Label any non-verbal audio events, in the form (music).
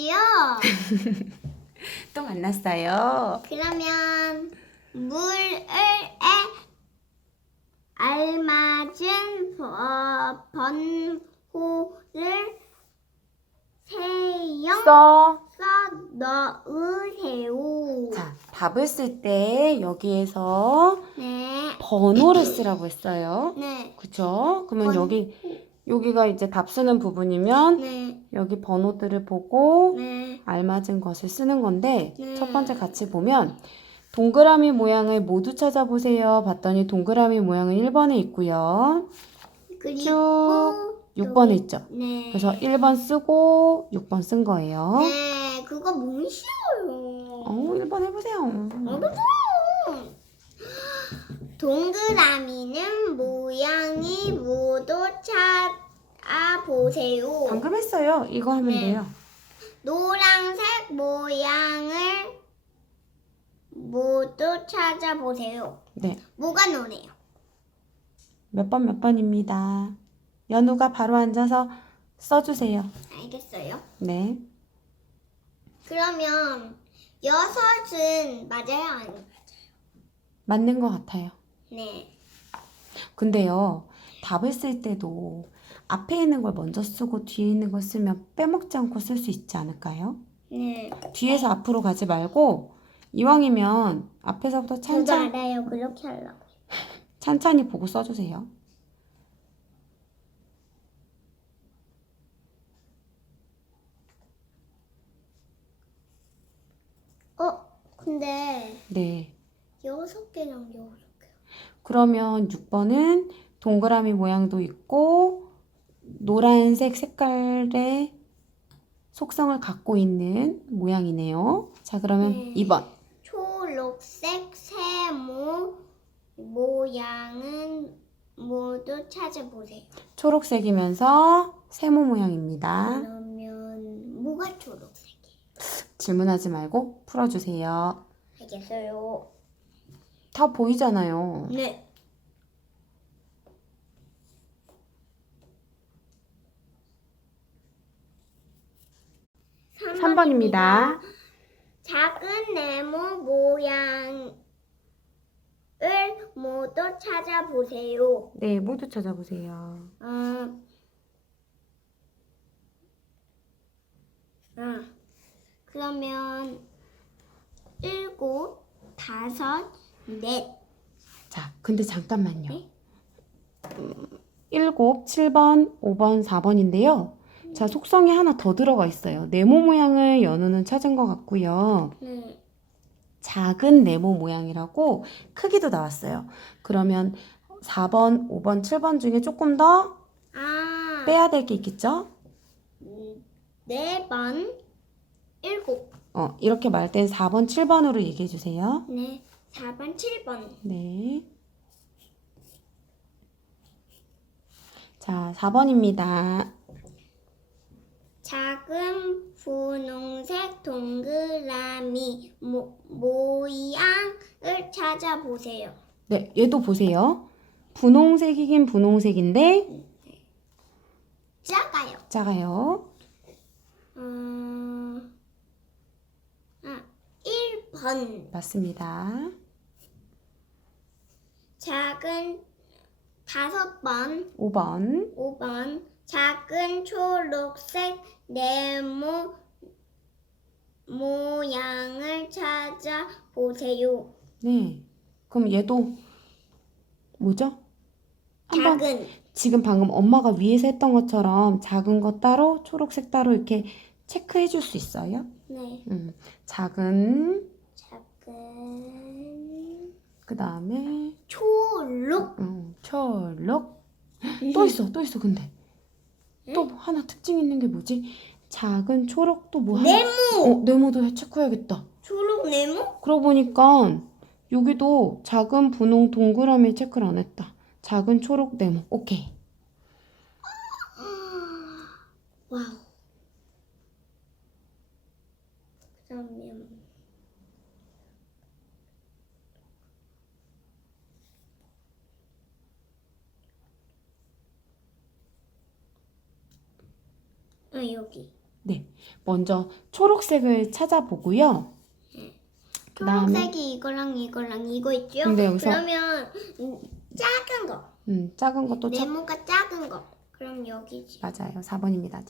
만났지요? (laughs) 또 만났어요. 그러면 물을 알맞은 버- 번호를 세영 써. 써 넣으세요. 자, 답을 쓸 때 여기에서 네. 번호를 쓰라고 했어요. 네. 그쵸? 그러면 번- 여기, 여기가 이제 답 쓰는 부분이면 네. 여기 번호들을 보고 네. 알맞은 것을 쓰는 건데 네. 첫 번째 같이 보면 동그라미 모양을 모두 찾아보세요. 봤더니 동그라미 모양은 1번에 있고요. 그리고 쭉 6번에 있죠. 네. 그래서 1번 쓰고 6번 쓴 거예요. 네. 그거 너무 쉬워요. 어, 1번 해보세요. 알겠어요. (gasps) 동그라미는 모양이 모두 찾아 보세요. 방금 했어요. 이거 하면 네. 돼요. 노란색 모양을 모두 찾아보세요. 네. 뭐가 노래요? 몇 번 몇 번입니다. 연우가 바로 앉아서 써주세요. 알겠어요. 네. 그러면 여섯은 맞아요? 아니요? 맞는 것 같아요. 네. 근데요, 답을 쓸 때도 앞에 있는 걸 먼저 쓰고 뒤에 있는 걸 쓰면 빼먹지 않고 쓸 수 있지 않을까요? 네. 뒤에서 앞으로 가지 말고 이왕이면 앞에서부터 저도 찬찬, 알아요. 그렇게 하려고. 찬찬히 보고 써주세요. 어? 근데 네. 여섯 개랑 여섯 개. 그러면 6번은 동그라미 모양도 있고 노란색 색깔의 속성을 갖고 있는 모양이네요. 자, 그러면 네. 2번. 초록색 세모 모양은 모두 찾아보세요. 초록색이면서 세모 모양입니다. 그러면 뭐가 초록색이에요? 질문하지 말고 풀어주세요. 알겠어요. 다 보이잖아요. 네. 삼 번입니다 작은 네모 모양을 모두 찾아보세요. 네, 모두 찾아보세요. 아, 아, 그러면 일곱, 다섯, 넷. 자, 근데 잠깐만요. 네? 음, 7, 7번, 5번, 4번인데요. 자, 속성이 하나 더 들어가 있어요. 네모 모양을 연우는 찾은 것 같고요. 네. 작은 네모 모양이라고 크기도 나왔어요. 그러면 4번, 5번, 7번 중에 조금 더 아, 빼야 될 게 있겠죠? 음, 네 번, 일곱. 어, 이렇게 말할 땐 4번, 7번으로 얘기해 주세요. 네, 4번, 7번. 네. 자, 4번입니다. 작은 분홍색 동그라미 모, 모양을 찾아보세요. 네, 얘도 보세요. 분홍색이긴 분홍색인데 작아요. 작아요. 음, 아, 1번. 맞습니다. 작은 다섯 번, 5번. 5번. 작은 초록색 네모 모양을 찾아 보세요. 네. 그럼 얘도 뭐죠? 한번 작은 지금 방금 엄마가 위에서 했던 것처럼 작은 거 따로 초록색 따로 이렇게 체크해 줄 수 있어요? 네 음. 작은 작은 그 다음에 초록 음, 초록 또 있어. 또 있어. 근데 또 하나 특징 있는 게 뭐지? 작은 초록 또뭐 하나? 네모 어, 네모도 체크해야겠다. 초록 네모 그러고 보니까 여기도 작은 분홍 동그라미 체크를 안 했다. 작은 초록 네모. 오케이. 와우 그러면 아 여기 먼저 초록색을 찾아보고요. 그다음에 초록색이 이거랑 이거랑 이거 있죠? 근데 여기서 그러면 음, 작은 거. 음, 작은 것도 찾 네모가 작은 거. 그럼 여기지. 맞아요. 4번입니다.